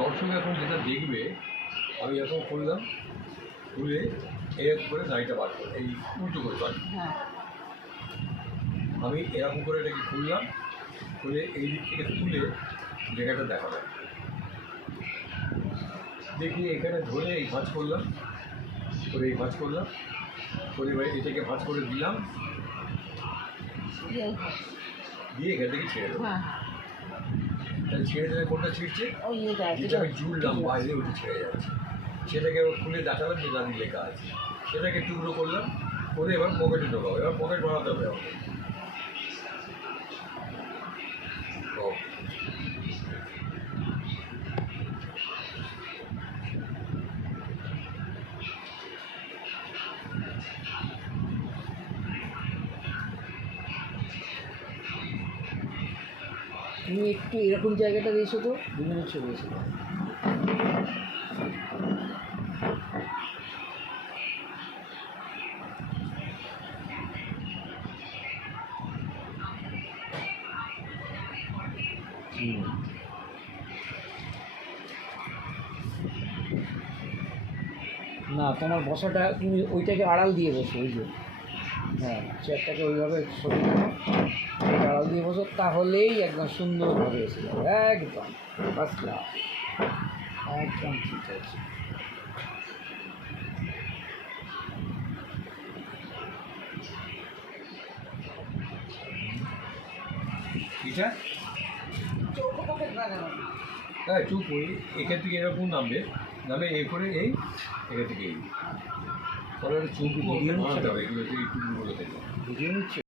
দর্শক এখন যেটা দেখবে, আমি এখন খুললাম, খুলে এরকম করে দাড়িটা বার করে এই উল্টো করে পারি। আমি এরকম করে এটাকে খুললাম, খুলে এই দিক থেকে তুলে জায়গাটা দেখালাম, দেখি এখানে ধরে এই ভাঁজ করলাম, করে এই ভাঁজ করলাম, করে এবার এটাকে ভাঁজ করে দিলাম, দিয়ে এখান থেকে ছেড়ে দেবো। তাহলে ছেড়ে দিলে কোনটা ছিঁড়ছে, যেটা আমি জুড়লাম বাইরে ওটা ছেড়ে যাচ্ছে, সেটাকে আবার খুলে দেখালাম যে দাঁড়িয়ে লেখা আছে, সেটাকে টুকরো করলাম, করে এবার পকেটে ঢোকাবো। এবার পকেট বানাতে হবে আমাকে। তুমি একটু এরকম জায়গাটা দিয়েছো তো 2 মিনিট চলে গেছিল। না, তোমার বসাটা তুমি ওইটাকে আড়াল দিয়ে বসো, ওই যে হ্যাঁ চেয়ারটাকে ওইভাবে সরিয়ে দাও, আড়াল দিয়ে বসো, তাহলেই একদম সুন্দরভাবে এসে যাবে, একদম ফার্স্ট ক্লাস, একদম ঠিক আছে। এটা হ্যাঁ চুপ ওই এখান থেকে এরকম নামবে, নামে এ করে এই এখান থেকে এই, তবে চুপ বানাতে হবে এগুলো, এই টুকরোগুলো থেকে বুঝিয়ে নিচ্ছে।